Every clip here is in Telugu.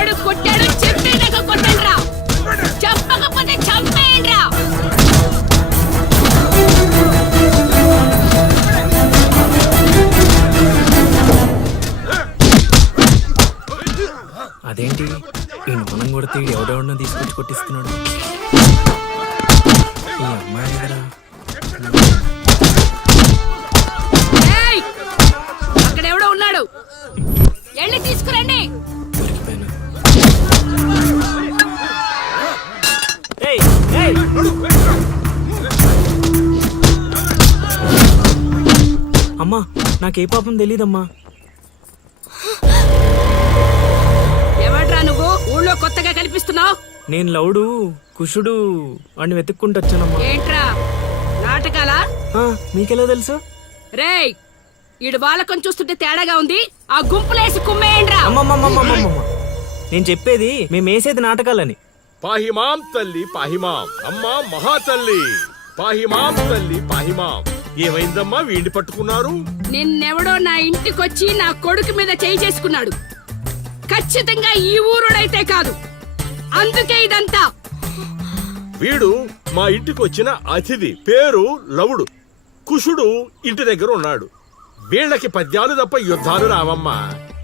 ఎవడు కొట్టాడో చెప్పేదాకా కొట్టండ్రా, చెప్పకపోతే చంపేయండ్రా. అదేంటి ఈ మనం కొడితే ఎవడెవడో తీసుకొచ్చి కొట్టిస్తున్నాడు. ఈ అమ్మాయి కదా. ఏయ్, అక్కడెవడో ఉన్నాడు, వెళ్ళి తీసుకురండి. దొరికిపోయాను. ఏయ్, ఏయ్. అమ్మా నాకే పాపం తెలీదమ్మా. ఎవడ్రా నువ్వు ఊళ్ళో కొత్తగా కనిపిస్తున్నావు? నేను లౌడు కుషుడు అని వెతుక్కుంటూ వచ్చానమ్మా. ఏంట్రా నాటకాలా? మీకెలా తెలుసు? రేయ్, ఈడు బాలకం చూస్తుంటే తేడాగా ఉంది, ఆ గుంపులేసి కుమ్మేయండ్రా. అమ్మమ్మమ్మమ్మమ్మ, నేను చెప్పేది మేమేసేది నాటకాలని. పాహిమాం తల్లి పాహిమాం, అమ్మా మహాతల్లి పాహిమాం తల్లి పాహిమాం. ఏమైందమ్మా వీడిని పట్టుకున్నారు? నిన్నెవడో నా ఇంటికొచ్చి నా కొడుకు మీద చేయి చేసుకున్నాడు. ఖచ్చితంగా ఈ ఊరుడైతే కాదు, అందుకే ఇదంతా. వీడు మా ఇంటికి వచ్చిన అతిథి, పేరు లవుడు. కుషుడు ఇంటి దగ్గర ఉన్నాడు. వీళ్ళకి పద్యాలు తప్ప యుద్ధాలు రావమ్మా.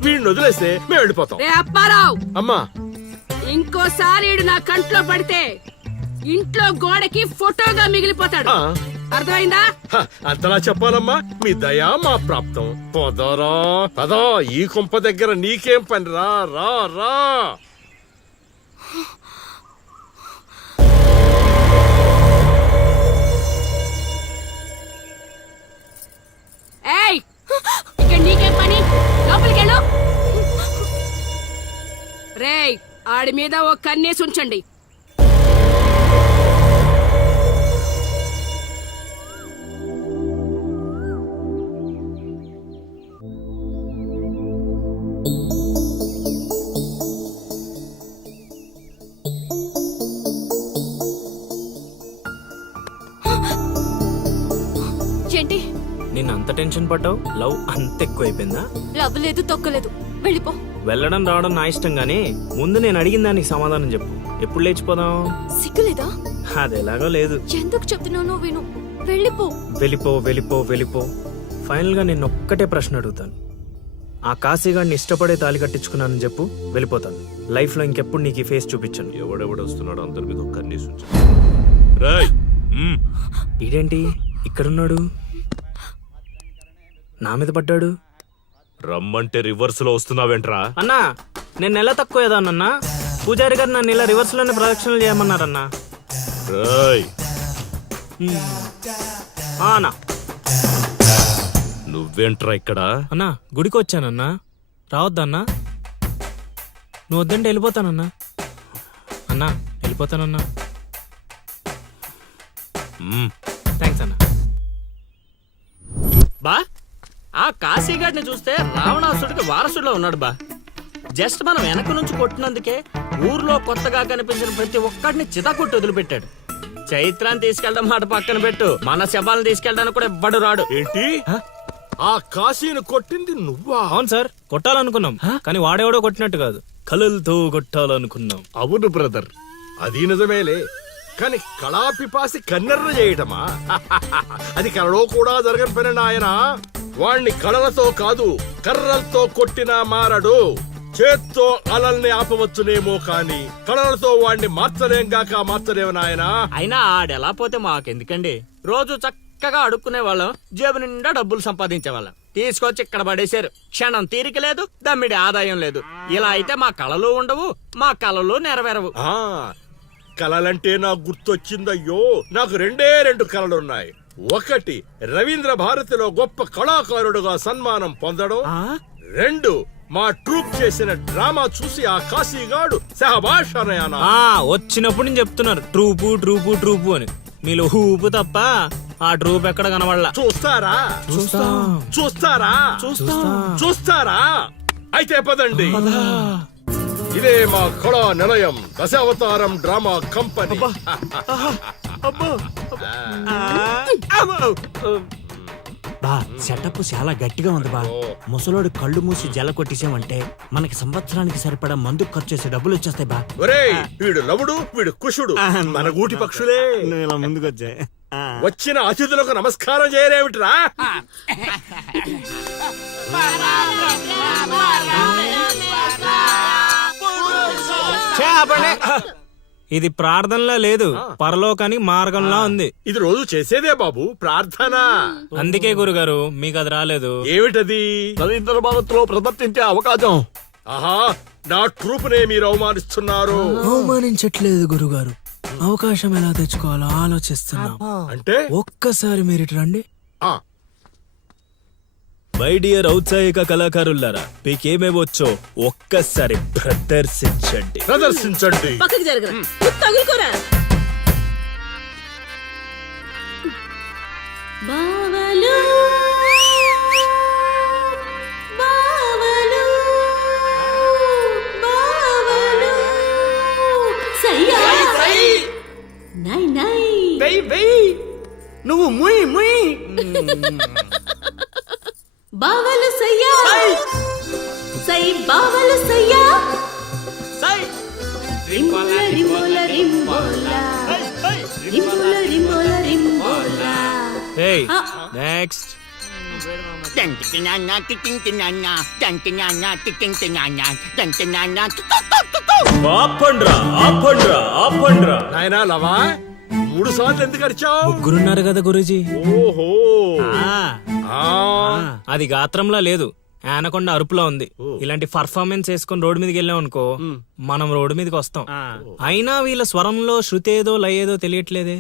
వీడిని వదిలేస్తే మేము వెళ్ళిపోతాం. రే అప్పారావు, అమ్మా ఇంకోసారి ఈడు నా కంట్లో పడితే ఇంట్లో గోడకి ఫోటోగా మిగిలిపోతాడు. ఆ, అర్థమైందా? అంతలా చెప్పాలమ్మా, మీ దయా మా ప్రాప్తం. పోదారా పదా, ఈ కుంప దగ్గర నీకేం పని? రా రా రా. ఏయ్, ఇక్కడ నీకేం పని? లోపలికెళ్ళు. రేయ్, ఆడి మీద ఓ కన్నేసి ఉంచండి. ఏంటి నేను అంత టెన్షన్ పడ్డావు? లవ్ అంత ఎక్కువైపోయిందా? లవ్ లేదు తొక్కలేదు, వెళ్ళిపో. వెళ్ళడం రావడం నా ఇష్టం గానీ ముందు నేను అడిగిన దానికి సమాధానం చెప్పు. ఎప్పుడు లేచిపోదాం? సిగ్గులేదా? అది ఎలాగో లేదు. ఎందుకు చెప్తున్నానో విను, వెళ్ళిపో. వెళ్ళిపో వెళ్ళిపో వెళ్ళిపో. ఫైనల్ గా నేను ఒక్కటే ప్రశ్న అడుగుతాను. ఆ కాశీగాడిని ఇష్టపడే తాళి కట్టించుకున్నానని చెప్పు, వెళ్ళిపోతాను. లైఫ్ లో ఇంకెప్పుడు నీకు ఈ ఫేస్ చూపించను. ఎవడెవడొస్తున్నాడు అందరి మీద కన్నీసు. ఇదేంటి ఇక్కడున్నాడు, నా మీద పడ్డాడు? రమ్మంటే రివర్స్ లో వస్తున్నావేంట్రా? అన్నా నేను నెల తక్కువ ఏదాన్నన్నా. పూజారి గారు నన్ను ఇలా రివర్స్ లోనే ప్రదక్షిణలు చేయమన్నారన్నా. అన్నా నువ్వేంట్రా ఇక్కడ? అన్నా గుడికి వచ్చానన్నా, రావద్దన్నా? నువ్వు వద్దంటే వెళ్ళిపోతానన్నా. అన్నా వెళ్ళిపోతానన్నా. థ్యాంక్స్ అన్నా. బా, ఆ కాశీగాడిని చూస్తే రావణాసుడికి వారసుడిలో ఉన్నాడు బా. జస్ట్ మనం వెనక నుంచి కొట్టినందుకే ఊర్లో కొత్తగా కనిపించిన ప్రతి ఒక్కడిని చితకొట్టి వదిలిపెట్టాడు. చైత్రాన్ని తీసుకెళ్ళడం మాట పక్కన పెట్టు, మన శవాలను తీసుకెళ్ళడానికి కూడా ఎవ్వడు రాడు. ఏంటి? ఆ కాశీని కొట్టింది నువ్వా? అవును సార్, కొట్టాలనుకున్నాం కానీ వాడెవడో కొట్టినట్టు కాదు, కలలతో కొట్టాలనుకున్నాం. అవును బ్రదర్, అది నిజమేలే. కానీ కళాపిపాసి కన్నెర్ర చేయటమా? అది కళలో కూడా జరగని పని నాయనా. వాణ్ణి కళలతో కాదు కర్రలతో కొట్టినా మారడు. చేత్తో అలల్ని ఆపవచ్చునేమో కాని కళలతో వాణ్ణి మార్చలేంగాక మార్చలేవు నాయనా. అయినా ఆడెలా పోతే మాకెందుకండి? రోజు చక్కగా అడుక్కునే వాళ్ళం, జేబు నిండా డబ్బులు సంపాదించే వాళ్ళం. తీసుకొచ్చి ఇక్కడ పడేశారు. క్షణం తీరిక లేదు, దమ్మిడి ఆదాయం లేదు. ఇలా అయితే మా కళలు ఉండవు, మా కళలు నెరవేరవు. కళలంటే నాకు గుర్తొచ్చిందయ్యో, నాకు రెండే రెండు కళలున్నాయి. ఒకటి రవీంద్ర భారతిలో గొప్ప కళాకారుడుగా సన్మానం పొందడం. రెండు మా ట్రూప్ చేసిన డ్రామా చూసి ఆ కాశీగాడు సహబాష్ అనయానా. వచ్చినప్పుడు నేను చెప్తున్నారు ట్రూపు ట్రూపు ట్రూపు అని. మీలో ఊపు తప్ప ఆ ట్రూప్ ఎక్కడ కనబడలా. చూస్తారా? చూస్తారా? చూస్తారా? అయితే పదండి. ఇదే మా కళా నిలయం, దశావతారం డ్రామా కంపెనీ. బా సెటప్ చాలా గట్టిగా ఉంది బా. ముసలోడు కళ్ళు మూసి జల కొట్టేసామంటే మనకి సంవత్సరానికి సరిపడా మందు ఖర్చు చేసే డబ్బులు వచ్చేస్తాయి బా. ఒరేయ్ వీడు లవుడు వీడు కుషుడు మన గూటి పక్షులే. నువ్వు ఇలా ముందుకు వచ్చా వచ్చిన అతిథులకు నమస్కారం చేయరేమిట్రా? ఇది ప్రార్థనలా లేదు, పరలోకానికి మార్గంలా ఉంది. ఇది రోజు చేసేదే బాబు ప్రార్థన. అందుకే గురుగారు మీకు అది రాలేదు. ఏమిటది? రవీంద్ర భారత్లో ప్రదర్శించే అవకాశం. ఆహా, నా ట్రూపునే మీరు అవమానిస్తున్నారు. అవమానించట్లేదు గురుగారు, అవకాశం ఎలా తెచ్చుకోవాలో ఆలోచిస్తున్నాం. అంటే ఒక్కసారి మీరు ఇటు రండి. ఆ, మై డియర్ ఔత్సాహిక కళాకారులారా, మీకేమేవచ్చో ఒక్కసారి ప్రదర్శించండి. ప్రదర్శించండి. పక్కకి జరగరా, తగులుకోరా. బావలు బావలు బావలు సయ్యా నై నై నువ్వు ముయ్ ముయ్ బావలు సయ్యా సై బావలు సయ్యా రింబోల రింబోల రింబోల రింబోల రింబోల రింబోల Hey, next. ఆపండ్రా, ఆపండ్రా, ఆపండ్రా. నాయనా లవా 3 సార్లు ఎందుకు అరిచావు? ముగ్గురున్నారు కదా గురూజీ. ఓహో ఆ, అది గాత్రంలా లేదు, ఆనకొండ అరుపులా ఉంది. ఇలాంటి పర్ఫార్మెన్స్ వేసుకొని రోడ్డు మీదకి వెళ్ళాం అనుకో, మనం రోడ్డు మీదకి వస్తాం. అయినా వీళ్ళ స్వరంలో శృతి ఏదో లయ ఏదో తెలియట్లేదే.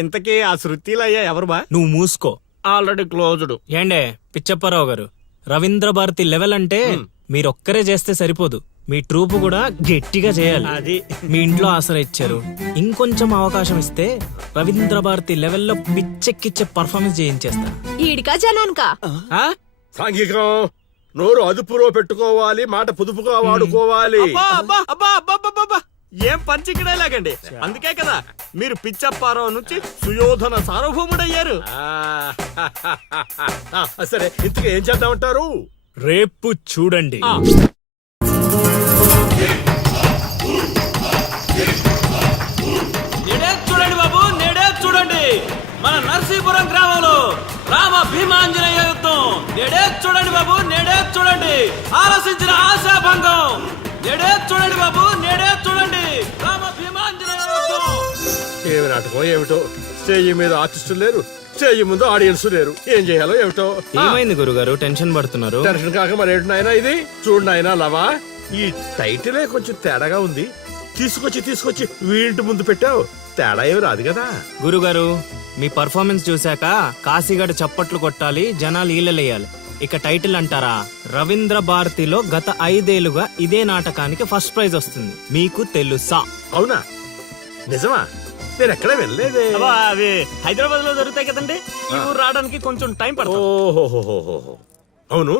ఇంతకీ ఆ శృతిలో అయ్యా ఎవరు బా? నువ్వు మూసుకో. Already closed. ఏండే పిచ్చప్పారావు గారు, రవీంద్ర భారతి లెవెల్ అంటే మీరొక్కరే చేస్తే సరిపోదు, మీ ట్రూప్ కూడా గట్టిగా చేయాలి. అది మీ ఇంట్లో ఆసరా ఇచ్చారు, ఇంకొంచెం అవకాశం ఇస్తే రవీంద్ర భారతి లెవెల్లో పిచ్చెక్కిచ్చే పర్ఫార్మెన్స్ చేయించేస్తా. ఈడికా జనానికా? ఆ? సాంఘికం. నోరు అదుపులో పెట్టుకోవాలి, మాట పొదుపుగా వాడుకోవాలి. ఏం పంచికడే లాగండి. అందుకే కదా మీరు పిచ్చప్పారావు నుంచి సుయోధన సార్వభౌముడయ్యారు. సరే ఇంతగా ఏం చేద్దామంటారు? రేపు చూడండి. నేడే చూడండి బాబు, నేడే చూడండి మన నర్సీపురం గ్రామంలో రామ భీమాంజనేయ యుద్ధం. నేడే చూడండి బాబు, నేడే చూడండి ఆలోచించిన ఆశాభంగం. నేడే చూడండి బాబు, నేడే చూడండి రామ భీమాంజనేయ యుద్ధం. ఏమి నాటకం ఏమిటో, స్టేజ్ మీద ఆర్టిస్టులు లేరు, స్టేజ్ ముందు ఆడియన్స్ లేరు, ఏం చేయాలో ఏమిటో. ఏమైంది గురుగారు, టెన్షన్ పడుతున్నారు? టెన్షన్ కాక మరేంటి నాయనా ఇది? చూడు నాయనా లవా, ఈ టైటిలే కొంచెం తేడాగా ఉంది. తీసుకొచ్చి వీంటి ముందు పెట్టావు, తేడా ఏమి రాదు కదా. గురుగారు, మీ పర్ఫార్మెన్స్ చూశాక కాశీగడ చప్పట్లు కొట్టాలి, జనాలు ఈలలేయాలి. ఇక టైటిల్ అంటారా, రవీంద్ర భారతిలో గత 5 ఏళ్లుగా ఇదే నాటకానికి ఫస్ట్ ప్రైజ్ వస్తుంది. మీకు తెలుసా? అవునా? నిజమా? నేను ఎక్కడ వెళ్ళలేదే. అబ్బా, అవి హైదరాబాద్ లో దొరుకుతాయి కదండి. ఈ ఊరు రావడానికి కొంచెం టైం పడుతుంది. ఓహోహోహోహో. అవును,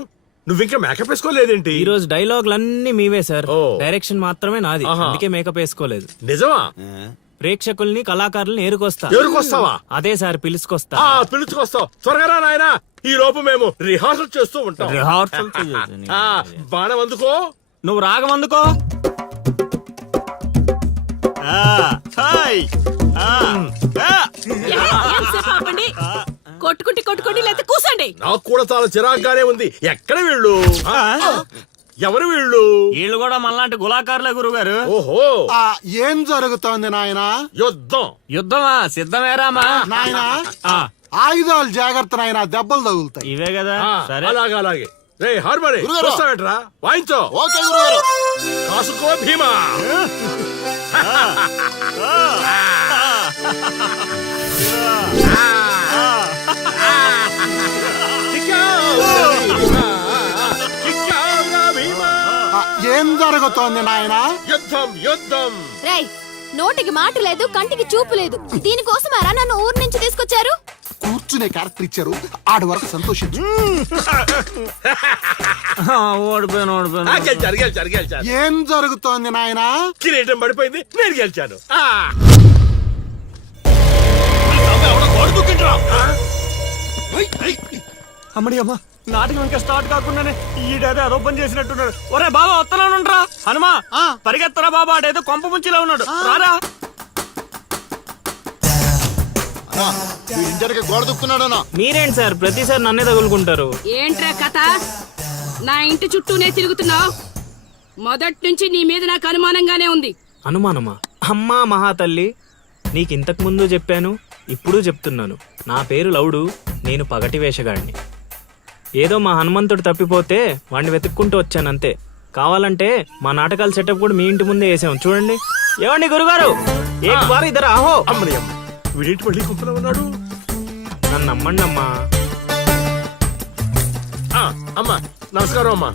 నువ్వింకా మేకప్ వేసుకోలేదేంటి? ఈ రోజు డైలాగులన్నీ మీవే సార్, ఓ. డైరెక్షన్ మాత్రమే నాది. ఆహా. అందుకే మేకప్ వేసుకోలేదు. నిజమా? ప్రేక్షకుల్ని కళాకారుల్ని ఏరుకొస్తా. ఎవరికొస్తావా? అదే సార్, పిలుచుకొస్తా. పిలుచుకొస్తావు, త్వరగా రా నాయనా. ఈ లోపు మేము రిహార్సల్ చేస్తూ ఉంటాం. రిహార్సల్ ఆ, బాణం అందుకో. నువ్వు రాగం అందుకో. కొట్టుకుంటే లేకపోతే కూసండి. నాకు కూడా చాలా చిరాగ్గానే ఉంది. ఎక్కడ వీళ్ళు? ఎవరు వీళ్ళు? వీళ్ళు కూడా మనలాంటి గులాకారులే గురుగారు. ఓహో, ఏం జరుగుతోంది నాయనా? యుద్ధం. యుద్ధమా? సిద్ధమేరామా? నాయనా ఆ, ఆయుధాలు జాగ్రత్త నాయనా, దెబ్బలు తగులుతాయి. ఇవే కదా. ఆ, సరే అలాగే రే హార్మోని గురుగారు. వస్తావేంట్రా? వాయించో. ఓకే గురుగారు. కాసుకో భీమా. ఏం జరుగుతోంది నాయనా? యుద్ధం. రేయ్, నోటికి మాట లేదు, కంటికి చూపు లేదు. దీనికోసమారా నన్ను ఊరు నుంచి తీసుకొచ్చారు? కూర్చునే క్యారెక్టర్ ఇచ్చారు, ఆడి వరకు సంతోషించు. ఓడిపోయాను గెలిచారు. ఏం జరుగుతోంది నాయనా? కిరీటం పడిపోయింది, నేను గెలిచాను. అమ్మడి అమ్మ నాటకం ఇంకా స్టార్ట్ కాకుండానే ఈడేదో అదో పని చేసినట్టున్నాడు. ఒరే బాబా వస్తున్నానుండ్రా. హనుమా పరిగెత్తరా బాబా, ఆడేదో కొంప ముంచిలా ఉన్నాడు. రారా. ఇంటికి గోడ దుక్కున్నాడనా? మీరేంటి సార్ ప్రతిసారి నన్నే తగులుకుంటారు? ఏంట్రా కథ? నా ఇంటి చుట్టూనే తిరుగుతున్నావు. మొదటి నుంచి నీ మీద నాకు అనుమానంగానే ఉంది. అనుమానమా? అమ్మా మహాతల్లి, నీకు ఇంతకు ముందు చెప్పాను, ఇప్పుడు చెప్తున్నాను. నా పేరు లౌడు, నేను పగటి వేషగాడిని. ఏదో మా హనుమంతుడు తప్పిపోతే వాడిని వెతుక్కుంటూ వచ్చానంతే. కావాలంటే మా నాటకాల సెటప్ కూడా మీ ఇంటి ముందే వేసాం, చూడండి. ఏమండి గురుగారు, ఏక్ బార్ ఇద్దరు ఆహో. అమ్మని అమ్మ, వీడేంటి మళ్ళీ కుప్పలో ఉన్నాడు? నన్ను నమ్మండి అమ్మా. అమ్మా నమస్కారం అమ్మా.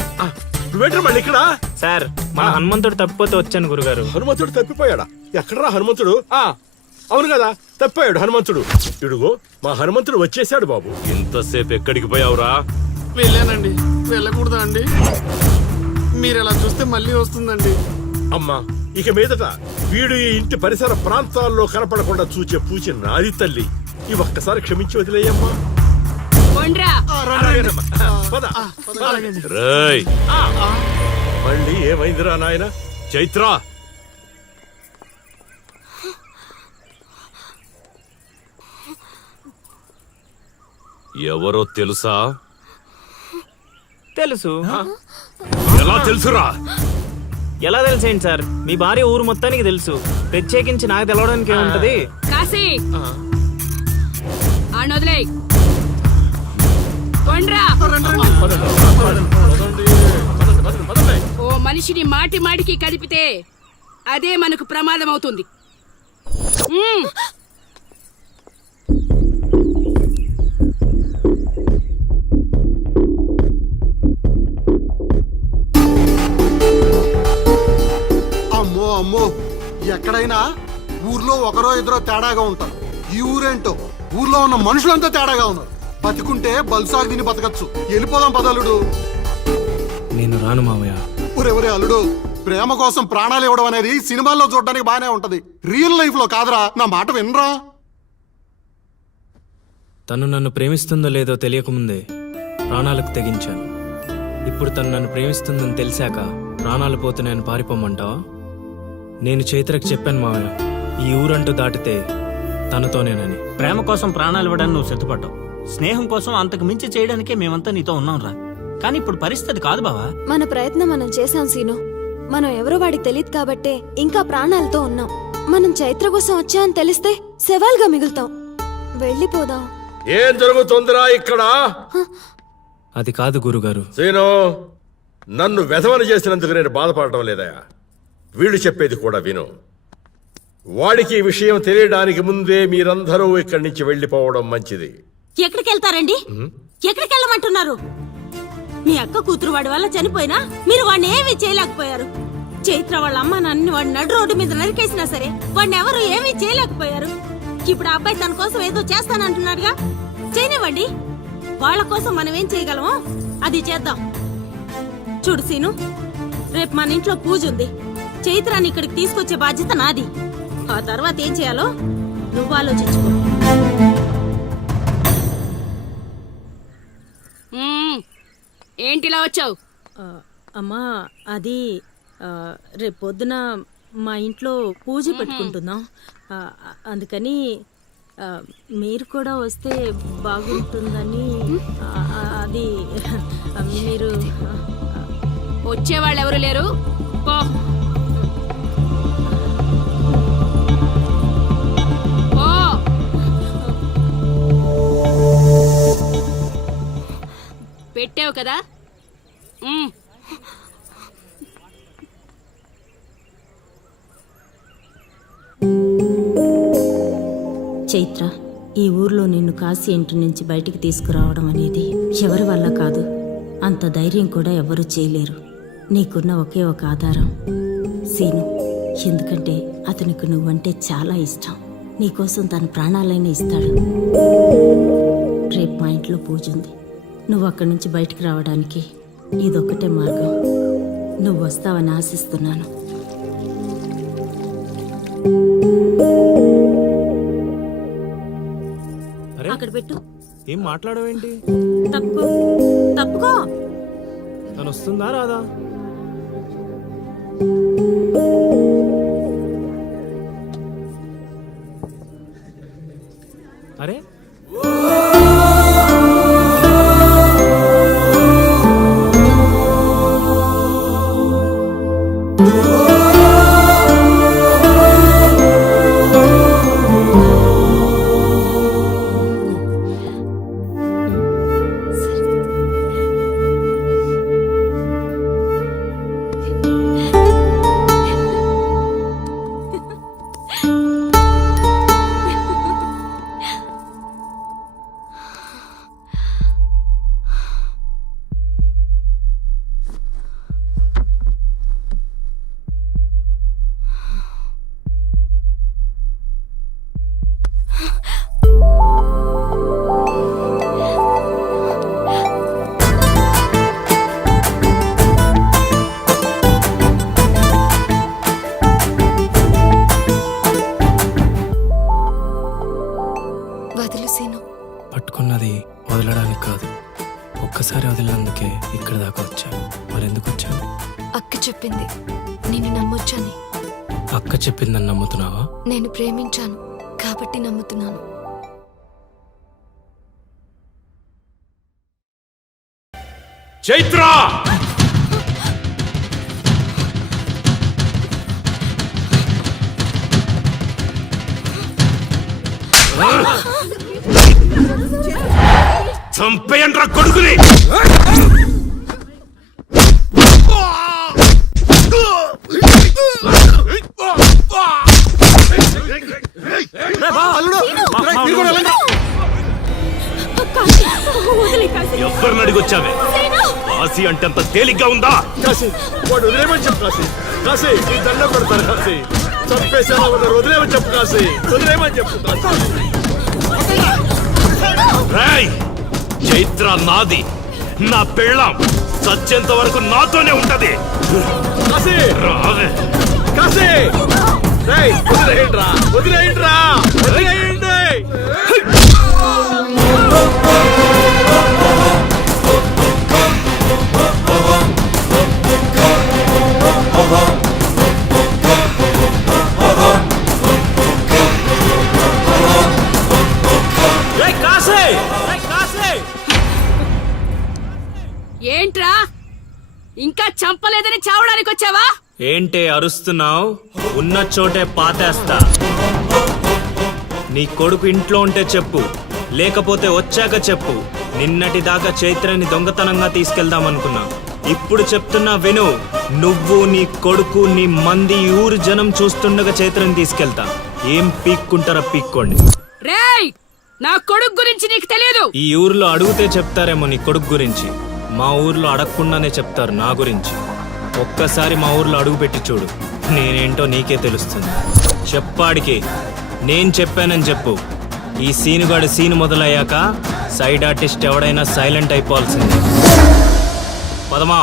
నువ్వేంటి మళ్ళీ ఇక్కడ? సార్, మా హనుమంతుడు తప్పిపోతే వచ్చాను గురుగారు. హనుమంతుడు తప్పిపోయాడా? ఎక్కడరా హనుమంతుడు? అవును కదా, తప్పిపోయాడు హనుమంతుడు. ఇడుగో మా హనుమంతుడు వచ్చేసాడు బాబు. ఇంతసేపు ఎక్కడికి పోయావురా? వెళ్ళానండి. వెళ్ళకూడదా అండి? మీరు ఎలా చూస్తే మళ్ళీ వస్తుందండి. అమ్మా, ఇక మీదట వీడు ఈ ఇంటి పరిసర ప్రాంతాల్లో కనపడకుండా చూచే పూచి నాది తల్లి. ఈ ఒక్కసారి క్షమించి వదిలేయమ్మా. కొండ్రా, అలాగేనమ్మా. పద. రేయ్, మళ్ళీ ఏమైందిరా నాయన? చైత్ర, ఎవరో తెలుసా? తెలుసు. ఎలా తెలుసురా? ఎలా తెలిసేంటి సార్, మీ భార్య ఊరు మొత్తానికి తెలుసు. ప్రత్యేకించి నాకు తెలవడానికి ఏముంటది? కాశీ ఆనొదిలే. కొండ్రా, ఓ మనిషిని మాటి మాటికి కదిపితే అదే మనకు ప్రమాదం అవుతుంది. అమ్మో అమ్మో, ఎక్కడైనా ఊర్లో ఒకరో ఇద్దరో తేడాగా ఉంటారు. ఈ ఊరేంటో ఊర్లో ఉన్న మనుషులంతా తేడాగా ఉన్నారు. బతికుంటే బల్సాగు తిని బతకచ్చు. వెళ్ళిపోదాం పదలుడు. నేను రాను మావయ్య. ఒరే అల్లుడు, ప్రేమ కోసం ప్రాణాలు ఇవ్వడం అనేది సినిమాల్లో చూడడానికి బానే ఉంటది, రియల్ లైఫ్ లో కాదురా. నా మాట వినరా? తను నన్ను ప్రేమిస్తుందో లేదో తెలియకముందే ప్రాణాలకు తెగించాను. ఇప్పుడు తను నన్ను ప్రేమిస్తుందని తెలిసాక ప్రాణాలు పోతున్నాయని పారిపోమంటావా? నేను చైత్రకు చెప్పాను మావయ్య, ఈ ఊరంటూ దాటితే తనతోనేనని. ప్రేమ కోసం ప్రాణాలు ఇవ్వడానికి నువ్వు సిద్ధపడ్డావు. స్నేహం కోసం అంతకు మించి చేయడానికే మేమంతా నీతో ఉన్నాం రా. కానీ ఇప్పుడు పరిస్థితి కాదు బావా. మన ప్రయత్నం మనం చేశాం సీను. మనం ఎవరో వాడికి తెలియదు కాబట్టే ఇంకా ప్రాణాలతో ఉన్నాం. మనం చైత్ర కోసం వచ్చామని తెలిస్తే శవాల్గా మిగులుతాం. వెళ్ళిపోదాం. ఏం జరుగుతుందిరా ఇక్కడ? అది కాదు గురుగారు. సీను, నన్ను వెధవని చేసినందుకు నేను బాధపడటం లేదయా. వీడు చెప్పేది కూడా విను. వాడికి ఈ విషయం తెలియడానికి ముందే మీరందరూ ఇక్కడి నుంచి వెళ్ళిపోవడం మంచిది. ఎక్కడికి వెళ్తారండి? ఎక్కడికి వెళ్ళమంటున్నారు? మీ అక్క కూతురు వాడి వల్ల చనిపోయినా మీరు వాడిని ఏమీ చేయలేకపోయారు. చైత్ర వాళ్ళ అమ్మ నాన్నని వాడి నడు రోడ్డు మీద నరికేసినా సరే వాడిని ఎవరు ఏమీ చేయలేకపోయారు. ఇప్పుడు ఆ అబ్బాయి తన కోసం ఏదో చేస్తానంటున్నాడుగా, చేయనివ్వండి. వాళ్ళ కోసం మనం ఏం చేయగలమో అది చేద్దాం. చూడు సీను, రేపు మన ఇంట్లో పూజ ఉంది. చైత్రాన్ని ఇక్కడికి తీసుకొచ్చే బాధ్యత నాది. ఆ తర్వాత ఏం చేయాలో నువ్వు ఆలోచించుకో. ఏంటిలా వచ్చావు? అమ్మా, అది రేపు పొద్దున మా ఇంట్లో పూజ పెట్టుకుంటున్నాం. అందుకని మీరు కూడా వస్తే బాగుంటుందని. అది మీరు వచ్చేవాళ్ళు ఎవరు లేరు, పో. పెట్టావు కదా. చైత్ర, ఈ ఊర్లో నిన్ను కాశీ ఇంటి నుంచి బయటికి తీసుకురావడం అనేది ఎవరి వల్ల కాదు. అంత ధైర్యం కూడా ఎవరూ చేయలేరు. నీకున్న ఒకే ఒక ఆధారం సీను. ఎందుకంటే అతనికి నువ్వంటే చాలా ఇష్టం. నీకోసం తన ప్రాణాలైనా ఇస్తాడు. రేపు మా ఇంట్లో పూజ ఉంది. నువ్వు అక్కడి నుంచి బయటికి రావడానికి ఇదొక్కటే మార్గం. నువ్వు వస్తావని ఆశిస్తున్నాను. అక్కడ పెట్టు. ఏం మాట్లాడవేంటి? తప్పుకో తప్పుకో. తను వస్తుందా రాదా? అరే వదులు సీను. పట్టుకున్నది వదలడానికి కాదు, ఒక్కసారి వదిలినందుకే ఇక్కడ దాకా వచ్చా. మరెందుకు వచ్చాను? అక్క చెప్పింది నిన్ను నమ్మొచ్చని. అక్క చెప్పిందని నమ్ముతున్నావా? నేను ప్రేమించాను కాబట్టి నమ్ముతున్నాను. చైత్ర! చంపేయండ్రా కొడుకుని! ఎవరిని అడిగొచ్చావే? కాశీ అంటే అంత తేలిగ్గా ఉందా? కాశీ వాడు వదిలేమని చెప్పు. కాశీ కాశీ నీ దండ కొడతారు. కాశీ చంపేసేలా ఉన్నారు. వదిలేమని చెప్పు. కాశీ వదిలేమని చెప్పు. రేయ్, చైత్ర నాది, నా పెళ్ళాం. సత్యంత వరకు నాతోనే ఉంటది. కాశీ రావే. కాశీ రేయ్, వదిలేయండిరా, వదిలేయండిరా, వదిలేయండి. ఏంట్రా ఇంకా చంపలేదని చావడానికి వచ్చావా? ఏంటే అరుస్తున్నావు? ఉన్న చోటే పాతేస్తా. నీ కొడుకు ఇంట్లో ఉంటే చెప్పు, లేకపోతే వచ్చాక చెప్పు. నిన్నటి దాకా చైత్రని దొంగతనంగా తీసుకెళ్దామనుకున్నా. ఇప్పుడు చెప్తున్నా విను. నువ్వు, నీ కొడుకు, నీ మంది, ఊరు జనం చూస్తుండగా చైత్రని తీసుకెళ్తా. ఏం పీక్కుంటారా పీక్కోండి. రేయ్, నా కొడుకు గురించి నీకు తెలియదు. ఈ ఊర్లో అడిగితే చెప్తారేమో నీ కొడుకు గురించి. మా ఊర్లో అడగకుండానే చెప్తారు నా గురించి. ఒక్కసారి మా ఊర్లో అడుగు పెట్టి చూడు, నేనేంటో నీకే తెలుస్తుంది. చెప్పాడికి నేను చెప్పానని చెప్పు. ఈ సీనుగాడి సీను మొదలయ్యాక సైడ్ ఆర్టిస్ట్ ఎవడైనా సైలెంట్ అయిపోవాల్సిందే. పదమా.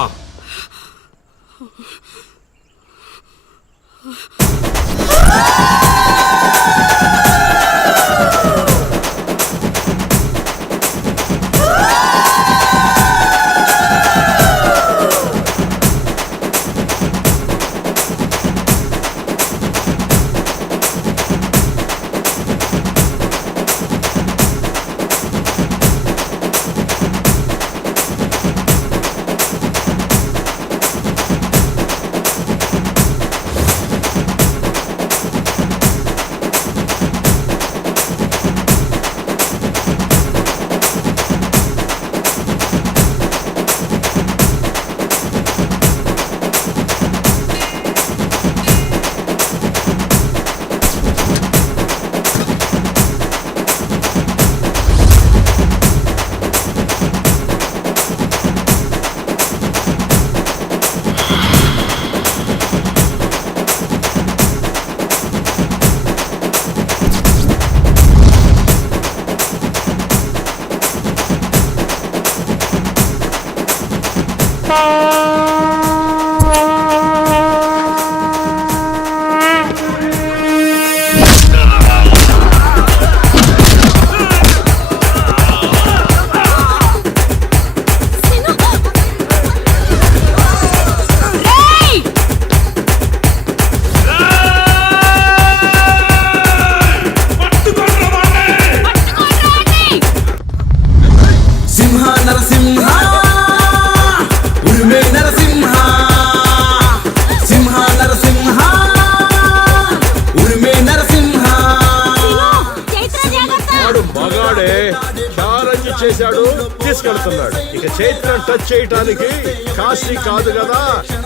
చేశాడు, తీసుకెళ్తున్నాడు. ఇక చైత్రం టచ్ చేయటానికి కాశీ కాదు కదా,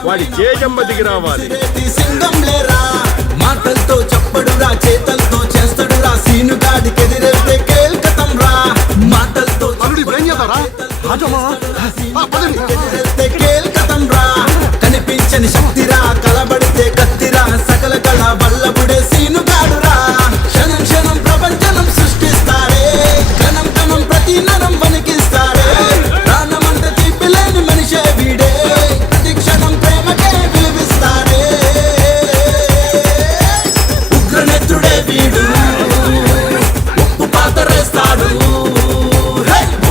వాడి జేజమ్మ దిగి రావాలి. మాటలతో చెప్పడురా, చేతలతో చేస్తాడురా, సీనుగాడికి ఎదిరెళ్తే కేల్కతం రా. మాటలతో అల్లుడు ఇప్పుడు ఏం చేద్దారా? ఎదిరెళ్తే కేల్కతం రా. కనిపించని శక్తిరా, కలబడితే కత్తిరా, సకల కళ వల్లబుడే సీనుగాడురా. క్షణం క్షణం ప్రపంచనం సృష్టిస్తాడే, కణం కణం ప్రతి నరం వణికిస్తాడే. ప్రాణమంత తీపిలేని మనిషే వీడే, ప్రతి క్షణం ప్రేమకే విలువిస్తాడే. ఉగ్రనెత్రుడే వీడు, ఉప్పు పాతరేస్తాడు.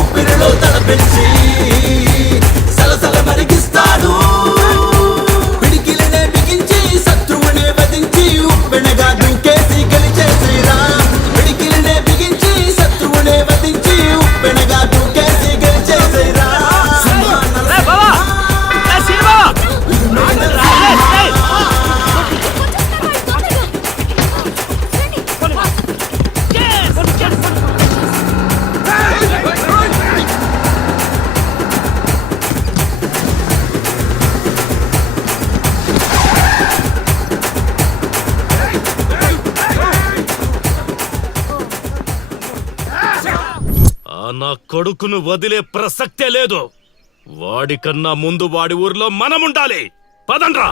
ఉప్పిరిలో తలపెచ్చి సలసల మరిగిస్తాడు. పిడికిలినే బిగించి శత్రువునే వధించి ఉప్పెనగా దూకేసి గెలిచే శ్రీరామ్. పిడికిలినే బిగించి శత్రువునే వధించి ఉప్పెనగా దూకేసి గెలిచే శ్రీరామ్. నా కొడుకును వదిలే ప్రసక్తే లేదు. వాడికన్నా ముందు వాడి ఊర్లో మనముండాలి. పదండ్రా.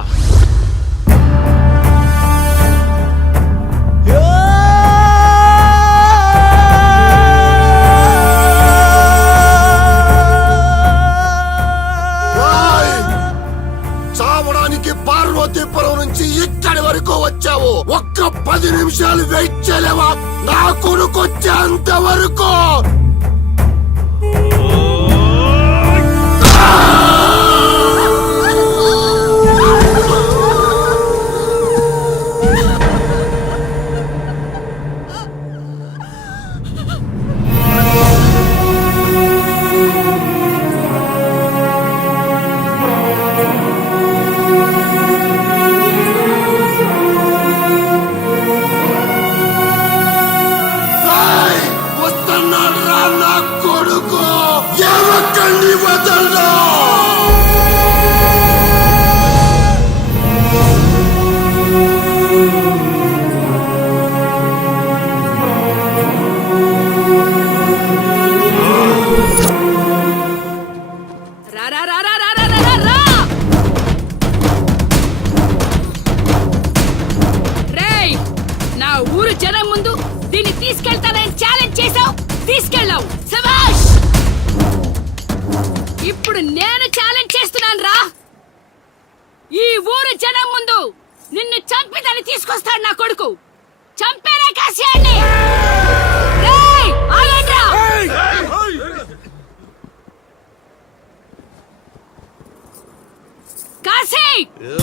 చావడానికి పార్వతీపురం నుంచి ఇక్కడి వరకు వచ్చావు. ఒక్క 10 నిమిషాలు వెయిట్ చేయలేవా? నా కొడుకు వచ్చేంత వరకు. వస్తున్నాడు రా నా కొడుకు. ఎవరికండి వదలరా? రా రా రా రా రా రా రా రా. రేయ్, నా ఊరు జనం ముందు దీన్ని తీసుకెళ్తానని ఛాలెంజ్ చేసావు, తీసుకెళ్ళావు. శభాష్. ఇప్పుడు నేను ఛాలెంజ్ చేస్తున్నాను రా. ఈ ఊరు జనం ముందు నిన్ను చంపిదని తీసుకొస్తాడు నా కొడుకు. చంపేరా కాశీయాన్ని. రేయ్, ఆగండ్రా. కాశీ. Hey!